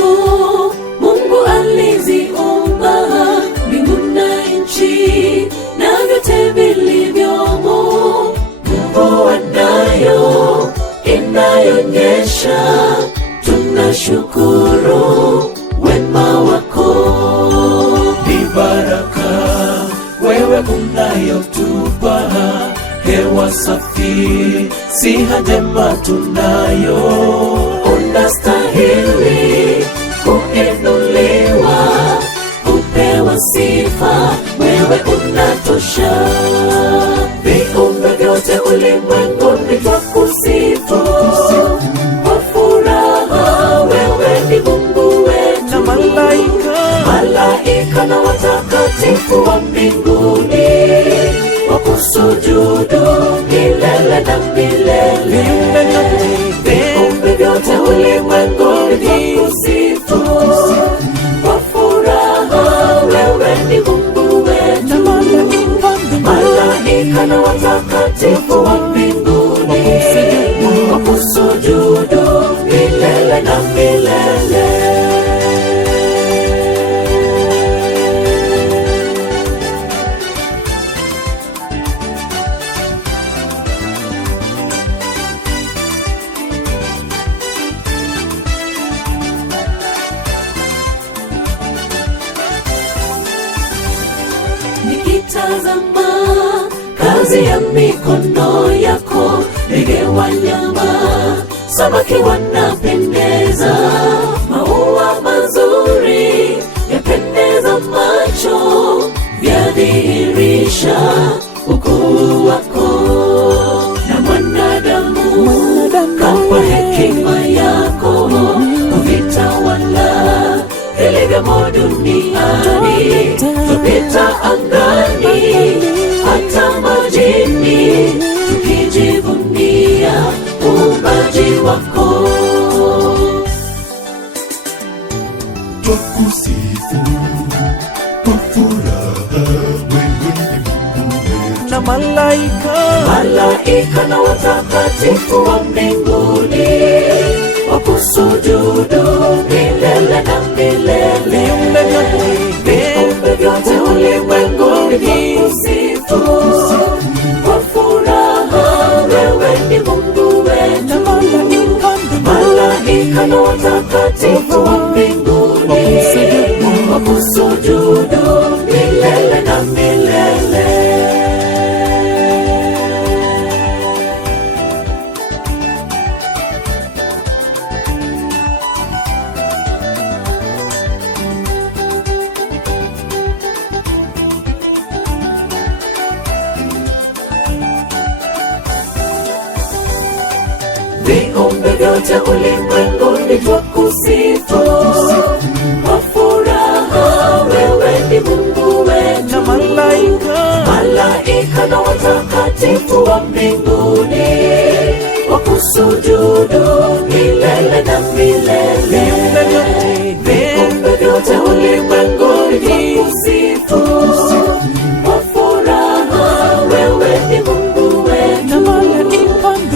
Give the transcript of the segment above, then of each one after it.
mwanzo Mungu aliziumba mbingu na nchi na vyote vilivyomo. Mvua nayo inayonyesha, tunashukuru wema wako. Ni baraka wewe unayotupa, hewa safi, siha njema tunayo. Unastahili kuinuliwa, upewa sifa, wewe unatosha. Viumbe vyote ulimwenguni twakusifu kwa furaha, wewe ni Mungu wetu. Na malaika na watakatifu wa mbinguni wakusujudu milele na milele. Viumbe vyote ulimwenguni twakusifu kwa furaha, wewe ni Mungu wetu. Malaika na watakatifu wa mbinguni wakusujudu milele na milele. Nikitazama kazi ya mikono yako, ndege wanyama, samaki wanapendeza, maua mazuri yapendeza macho, vyadhihirisha ukuu wako. Na mwanadamu kwa hekima yako uvitawala vilivyomo duniani, tupita angani hata majini, tukijivunia uumbaji wako. Twakusifu kwa furaha, wewe ni Mungu wetu. Na malaika na watakatifu wa mbinguni wakusujudu milele na milele. Viumbe vyote ulimwenguni twakusifu kwa furaha, wewe ni Mungu wetu. Malaika na watakatifu wa mbinguni wakusujudu milele na milele. Viumbe vyote ulimwenguni twakusifu kwa furaha, wewe ni Mungu wetu. Na malaika na watakatifu wa mbinguni wakusujudu milele na milele. Viumbe vyote ulimwenguni twakusifu kwa furaha, wewe ni Mungu wetu.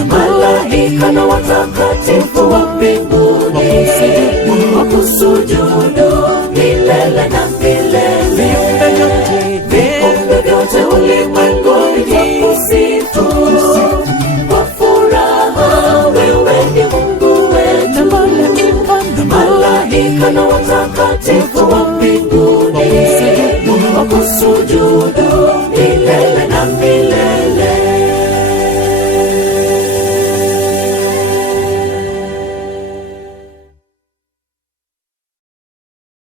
Malaika na watakatifu wa